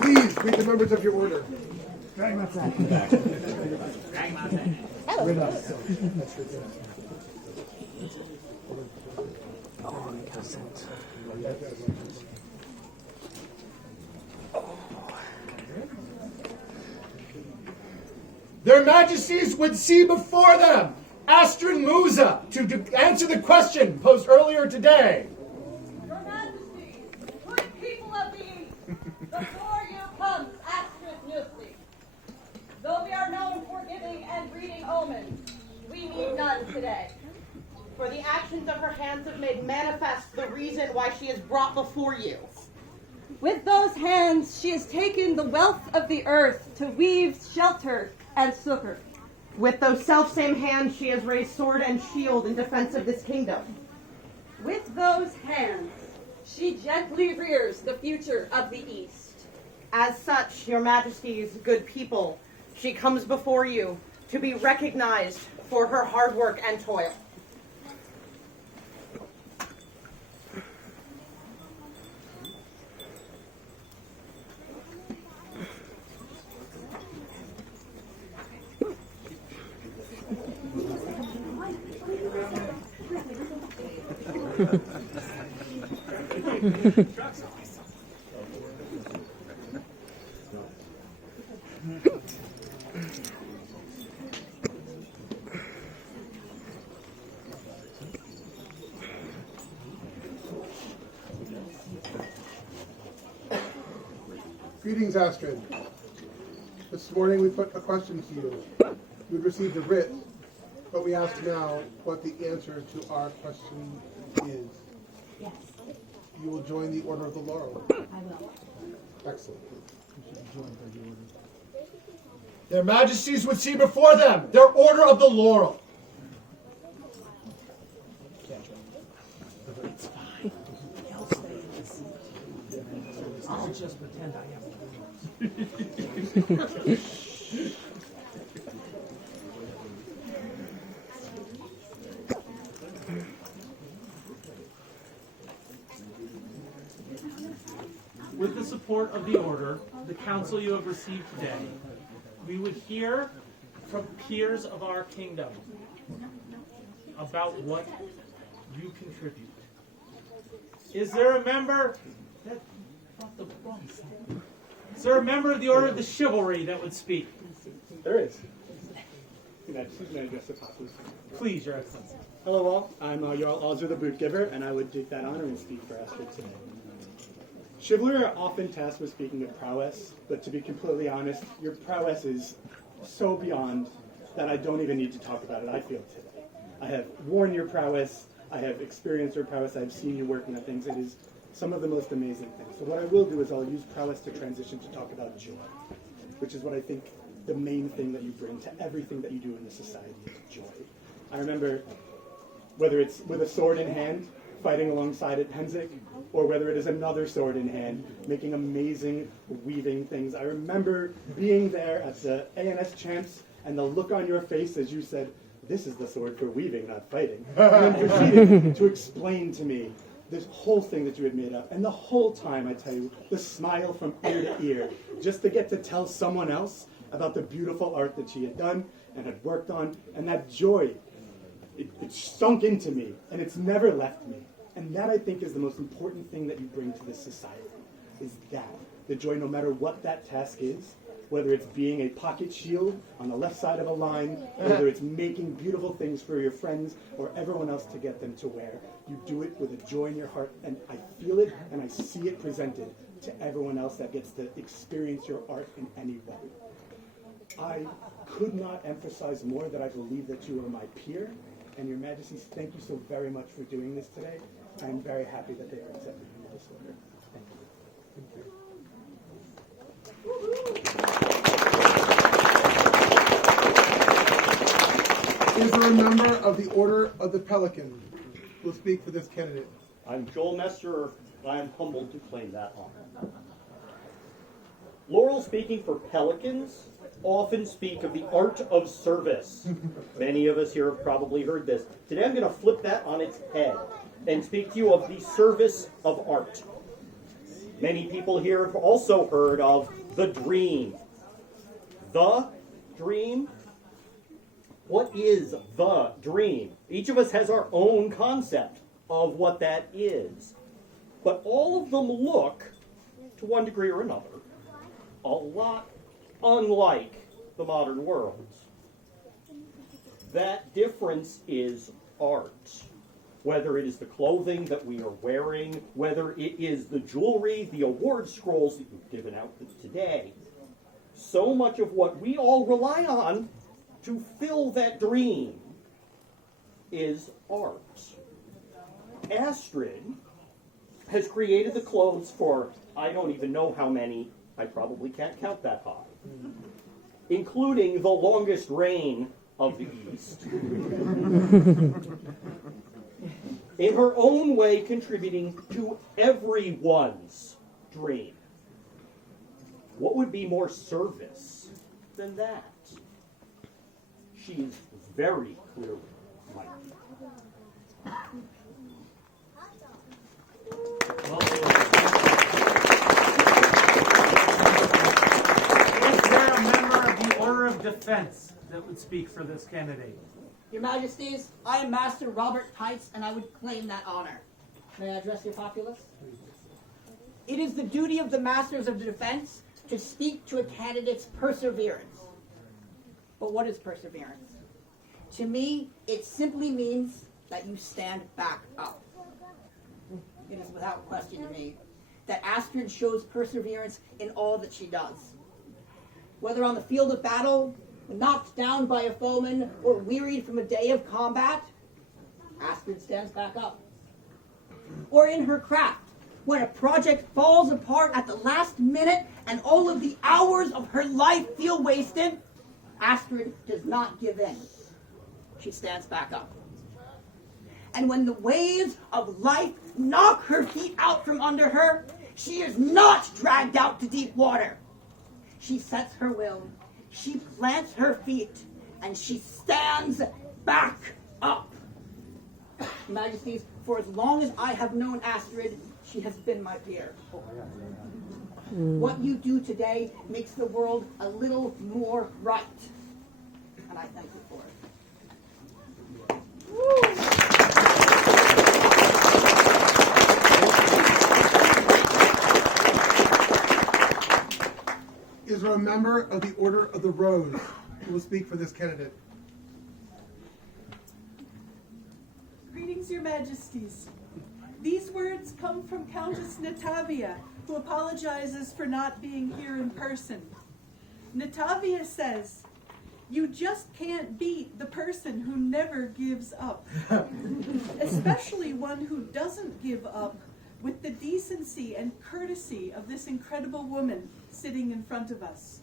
Please greet the members of your order. Their Majesties would see before them Astrid Musa to answer the question posed earlier today. Your Majesty, good people of the East, before you comes Astrid Musa. Though we are known for giving and reading omens, we need none today. For the actions of her hands have made manifest the reason why she is brought before you. With those hands, she has taken the wealth of the earth to weave shelter and succor. With those self-same hands, she has raised sword and shield in defense of this kingdom. With those hands, she gently rears the future of the East. As such, your Majesty's good people, she comes before you to be recognized for her hard work and toil. Greetings, Astrid. This morning we put a question to you. You'd received a writ, but we ask now what the answer to our question is. Yes, You will join the Order of the Laurel. I will. Excellent. Their Majesties would see before them their Order of the Laurel. It's fine. I'll just pretend I am. With the support of the Order, the counsel you have received today, we would hear from peers of our kingdom about what you contribute. Is there a member that brought the wrong side? Is there a member of the Order of the Chivalry that would speak? There is. Please, Your Excellency. Hello all, I'm Jarl Alzer the Bootgiver, and I would take that honor and speak for Astrid today. Chivalry are often tasked with speaking of prowess, but to be completely honest, your prowess is so beyond that I don't even need to talk about it, I feel today. I have worn your prowess, I have experienced your prowess, I've seen you working on things. It is some of the most amazing things. So what I will do is I'll use prowess to transition to talk about joy, which is what I think the main thing that you bring to everything that you do in this society is joy. I remember, whether it's with a sword in hand, fighting alongside at Penzig, or whether it is another sword in hand, making amazing weaving things. I remember being there at the ANS Champs and the look on your face as you said, "This is the sword for weaving, not fighting." And then proceeding to explain to me this whole thing that you had made up, and the whole time, I tell you, the smile from ear to ear, just to get to tell someone else about the beautiful art that she had done and had worked on, and that joy, it sunk into me, and it's never left me. And that, I think, is the most important thing that you bring to this society, is that, the joy, no matter what that task is, whether it's being a pocket shield on the left side of a line, whether it's making beautiful things for your friends or everyone else to get them to wear, you do it with a joy in your heart, and I feel it and I see it presented to everyone else that gets to experience your art in any way. I could not emphasize more that I believe that you are my peer, and Your Majesties, thank you so very much for doing this today. I am very happy that they are accepting me this order. Thank you. Is there a member of the Order of the Pelican who will speak for this candidate? I'm Joel Messer, and I am humbled to claim that honor. Laurel, speaking for pelicans, often speak of the art of service. Many of us here have probably heard this. Today I'm going to flip that on its head and speak to you of the service of art. Many people here have also heard of the dream. The dream? What is the dream? Each of us has our own concept of what that is. But all of them look, to one degree or another, a lot unlike the modern world. That difference is art. Whether it is the clothing that we are wearing, whether it is the jewelry, the award scrolls that you've given out today, so much of what we all rely on to fill that dream is art. Astrid has created the clothes for, I don't even know how many, I probably can't count that high, including the longest reign of the East. In her own way, contributing to everyone's dream. What would be more service than that? She's very clearly mighty. Is there a member of the Order of Defense that would speak for this candidate? Your Majesties, I am Master Robert Tights, and I would claim that honor. May I address your populace? It is the duty of the Masters of the Defense to speak to a candidate's perseverance. But what is perseverance? To me, it simply means that you stand back up. It is without question to me that Astrid shows perseverance in all that she does. Whether on the field of battle, knocked down by a foeman, or wearied from a day of combat, Astrid stands back up. Or in her craft, when a project falls apart at the last minute and all of the hours of her life feel wasted, Astrid does not give in. She stands back up. And when the waves of life knock her feet out from under her, she is not dragged out to deep water. She sets her will, she plants her feet, and she stands back up. Majesties, for as long as I have known Astrid, she has been my peer. What you do today makes the world a little more right. And I thank you for it. Is there a member of the Order of the Rose who will speak for this candidate? Greetings, Your Majesties. These words come from Countess Natavia, who apologizes for not being here in person. Natavia says, "You just can't beat the person who never gives up, especially one who doesn't give up with the decency and courtesy of this incredible woman sitting in front of us.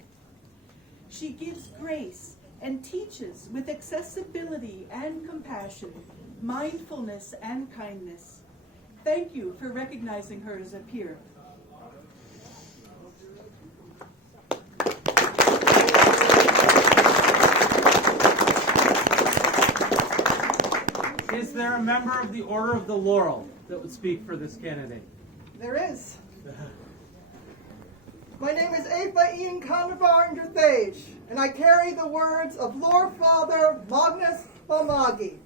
She gives grace and teaches with accessibility and compassion, mindfulness and kindness. Thank you for recognizing her as a peer." Is there a member of the Order of the Laurel that would speak for this candidate? There is. My name is Ava Ian Conavar Thage, and I carry the words of Lord Father Magnus Balmagi.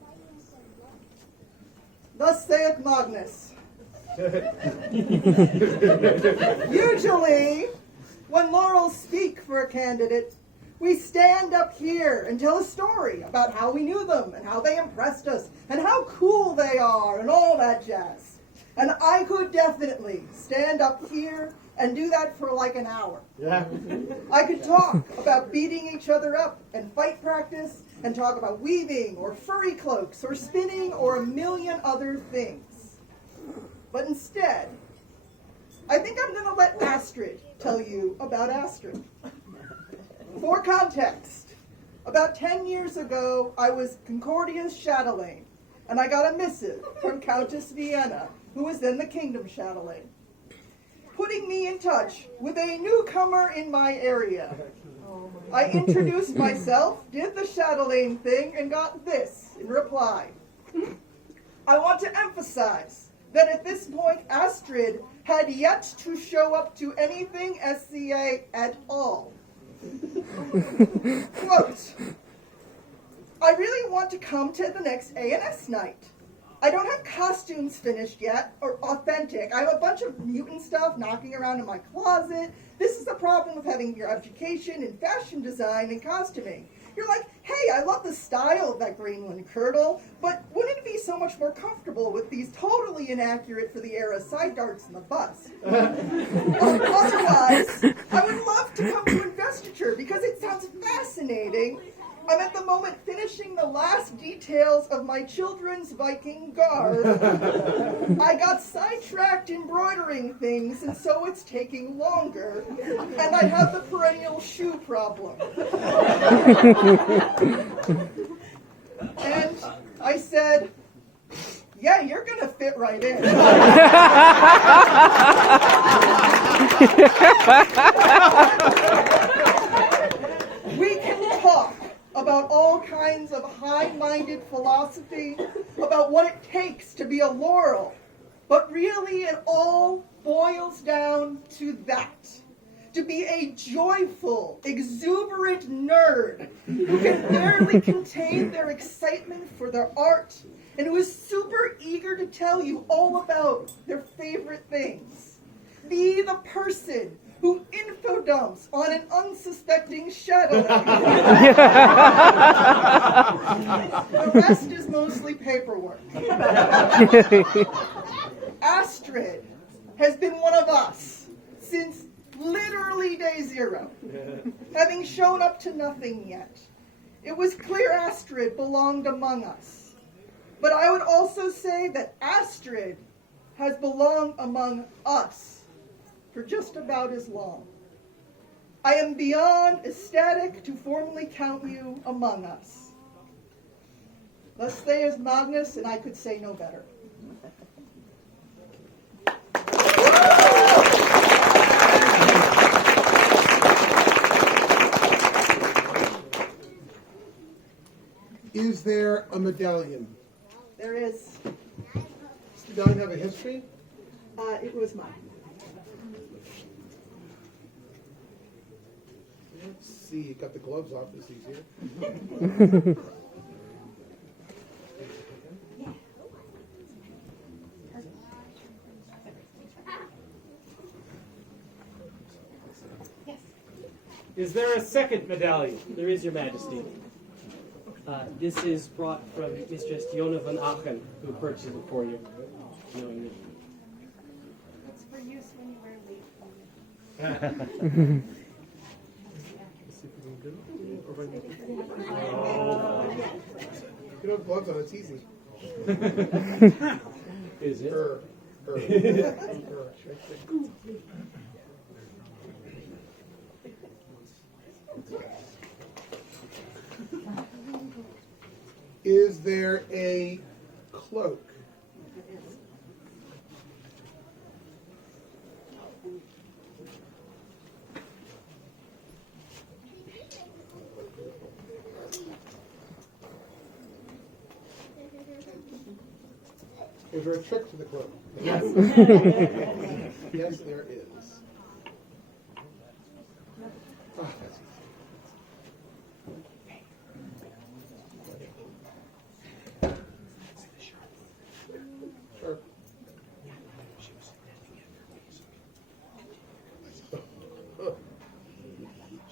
Thus saith Magnus. Usually, when laurels speak for a candidate, we stand up here and tell a story about how we knew them and how they impressed us and how cool they are and all that jazz. And I could definitely stand up here and do that for like an hour. Yeah. I could talk about beating each other up and fight practice and talk about weaving or furry cloaks or spinning or a million other things. But instead, I think I'm going to let Astrid tell you about Astrid. For context, about 10 years ago, I was Concordia's chatelaine, and I got a missive from Countess Vienna, who was then the Kingdom chatelaine, putting me in touch with a newcomer in my area. I introduced myself, did the chatelaine thing, and got this in reply. I want to emphasize that at this point, Astrid had yet to show up to anything SCA at all. Quote, I really want to come to the next ANS night. I don't have costumes finished yet, or authentic. I have a bunch of mutant stuff knocking around in my closet. This is the problem with having your education in fashion design and costuming. You're like, hey, I love the style of that Greenland kirtle, but wouldn't it be so much more comfortable with these totally inaccurate for the era side darts in the bust? Otherwise, I would love to come to investiture because it sounds fascinating. I'm at the moment finishing the last details of my children's Viking garb. I got sidetracked embroidering things, and so it's taking longer. And I have the perennial shoe problem. And I said, yeah, you're going to fit right in. We can talk about all kinds of high-minded philosophy, about what it takes to be a laurel. But really it all boils down to that. To be a joyful, exuberant nerd who can barely contain their excitement for their art and who is super eager to tell you all about their favorite things. Be the person who infodumps on an unsuspecting shadow. The rest is mostly paperwork. Astrid has been one of us since literally day zero, having shown up to nothing yet. It was clear Astrid belonged among us. But I would also say that Astrid has belonged among us for just about as long. I am beyond ecstatic to formally count you among us. Thus saith Magnus, and I could say no better. Is there a medallion? There is. Does the medallion have a history? It was mine. Let's see, you got the gloves off, it's easier. Is there a second medallion? There is, Your Majesty. This is brought from Mistress Jona van Aachen, who purchased it for you, knowingly. It's for use when you wear late. You don't have gloves on, it's easy. Is it? Is there a cloak? Is there a trick to the cloak? Yes. Yes, there is. Oh, that's sure.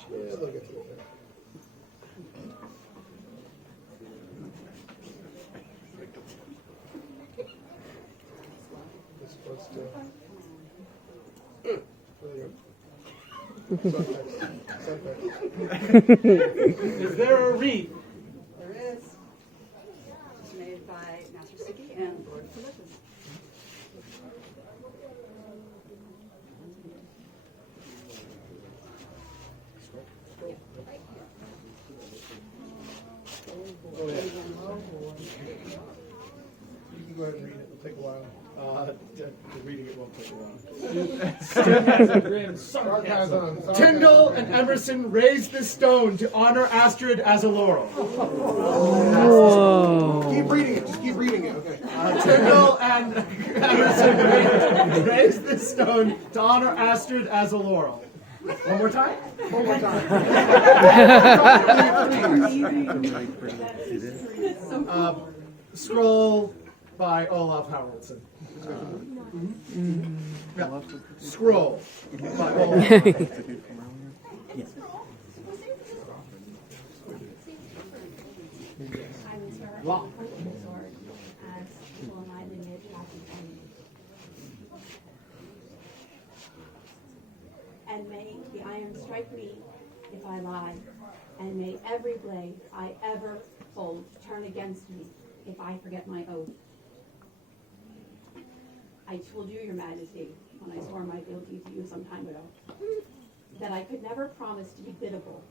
Yeah, they'll get to it there. This one's still. Is there a wreath? There is. It's made by Master Sticky and Lord Philippus. Oh, yeah. You can go ahead and read it. It'll take a while. Reading it won't take a while. Tyndall and Emerson raised this stone to honor Astrid as a laurel. Whoa. Keep reading it. Just keep reading it. Okay. Tyndall and Emerson raised this stone to honor Astrid as a laurel. One more time? One more time. Scroll by Olaf Haraldson. Yeah. Scroll by Olaf. Wow. And may the iron strike me if I lie, and may every blade I ever hold turn against me if I forget my oath. I told you, Your Majesty, when I swore my fealty to you some time ago, that I could never promise to be biddable.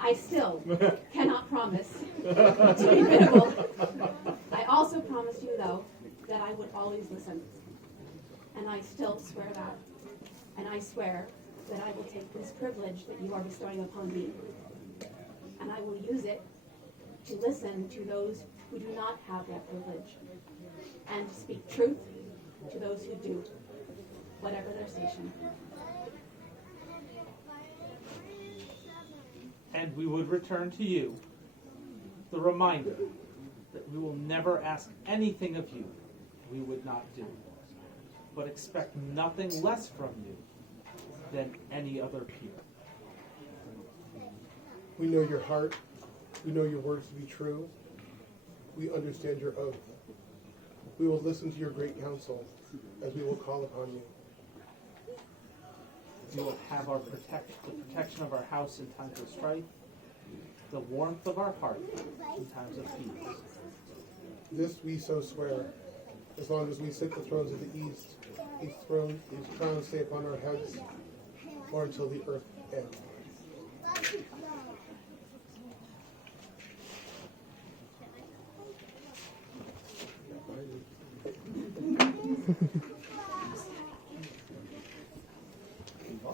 I still cannot promise to be biddable. I also promised you, though, that I would always listen. And I still swear that. And I swear that I will take this privilege that you are bestowing upon me, and I will use it to listen to those who do not have that privilege, and to speak truth to those who do, whatever their station. And we would return to you the reminder that we will never ask anything of you we would not do, but expect nothing less from you than any other peer. We know your heart. We know your words to be true. We understand your oath. We will listen to your great counsel as we will call upon you. You will have the protection of our house in times of strife, the warmth of our heart in times of peace. This we so swear, as long as we sit the thrones of the east, these crowns stay upon our heads, or until the earth ends.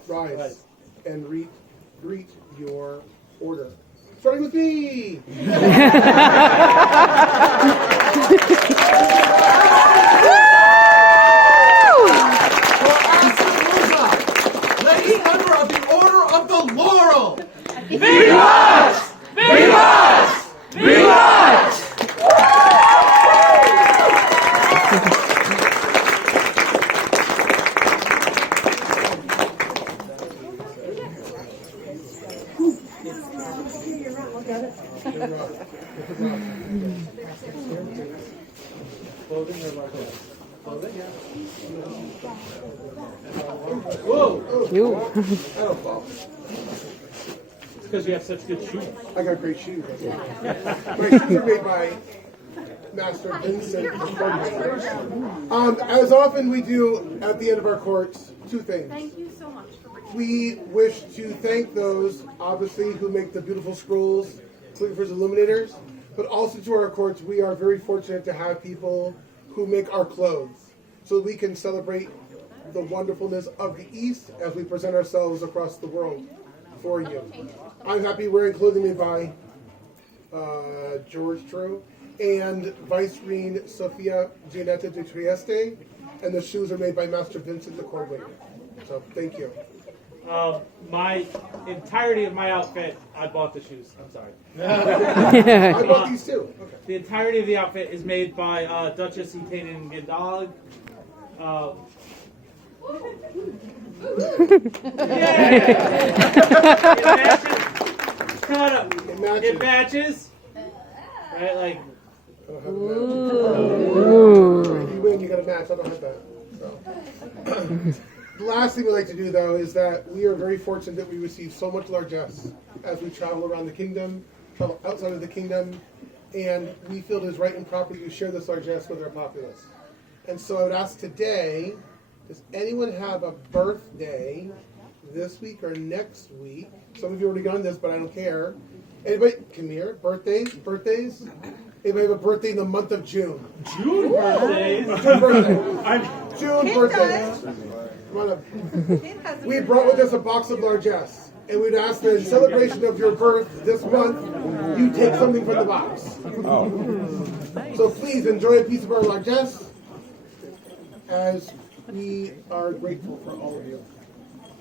Rise and greet your order. Starting with me! Lady member of the Order of the Laurel! Vivat! Vivat! Vivat! Whoa! You. It's because you have such good shoes. I got great shoes. My shoes are made by Master Vincent. As often we do at the end of our courts, two things. Thank you so much for bringing We wish to thank those, obviously, who make the beautiful scrolls, Cleaver's Illuminators, but also to our courts, we are very fortunate to have people who make our clothes, so we can celebrate the wonderfulness of the East as we present ourselves across the world for you. I'm happy wearing clothing made by George True, and Vice Reine Sofia Gianetta de Trieste, and the shoes are made by Master Vincent de Coldwood. So thank you. My entirety of my outfit, I bought the shoes. I'm sorry. I bought these too. Okay. The entirety of the outfit is made by Duchess Etanen Gendog. Shut up. It matches. Right, like. I don't have a match. You win, you got a match. I don't have that. So. The last thing we like to do, though, is that we are very fortunate that we receive so much largesse as we travel around the kingdom, travel outside of the kingdom, and we feel it is right and proper that we share this largesse with our populace. And so I would ask today, does anyone have a birthday this week or next week? Some of you already done this, but I don't care. Anybody, come here, birthdays? Anybody have a birthday in the month of June? June birthdays? June birthday. June birthdays. Come on up. We brought with us a box of largesse, and we'd ask that in celebration of your birth this month, you take something from the box. Oh. So please enjoy a piece of our largesse, as we are grateful for all of you.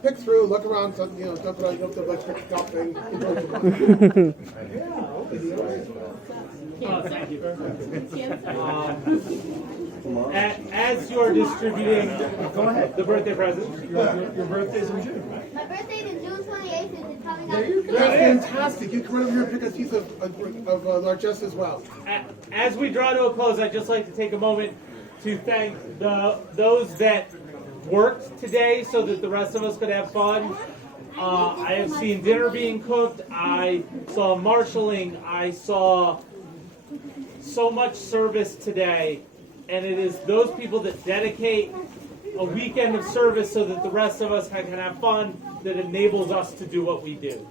Pick through, look around, so, you know, dump it out. You don't have to like pick the top thing. Thank you. As you're distributing the birthday presents, your birthday's in June. My birthday is June 28th, and it's coming There up. you go. That's fantastic. You can run over here and pick a piece of largesse as well. As we draw to a close, I'd just like to take a moment to thank those that worked today so that the rest of us could have fun. I have seen dinner being cooked. I saw marshalling. I saw so much service today, and it is those people that dedicate a weekend of service so that the rest of us can have fun that enables us to do what we do.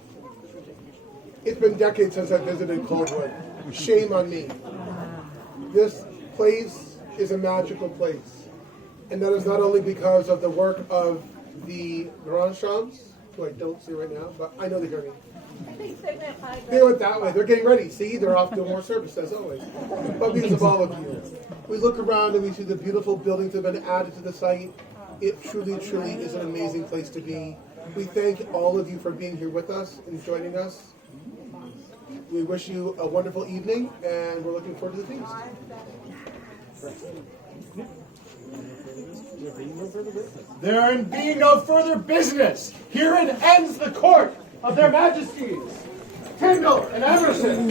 It's been decades since I visited Coldwood. Shame on me. This place is a magical place. And that is not only because of the work of the Grandshamps, who I don't see right now, but I know they hear me. They went that way. They're getting ready. See, they're off to more service as always. But because of all of you, we look around and we see the beautiful buildings that have been added to the site. It truly, truly is an amazing place to be. We thank all of you for being here with us and joining us. We wish you a wonderful evening, and we're looking forward to the feast. There being no further business, herein ends the court of their majesties, Tyndall and Emerson.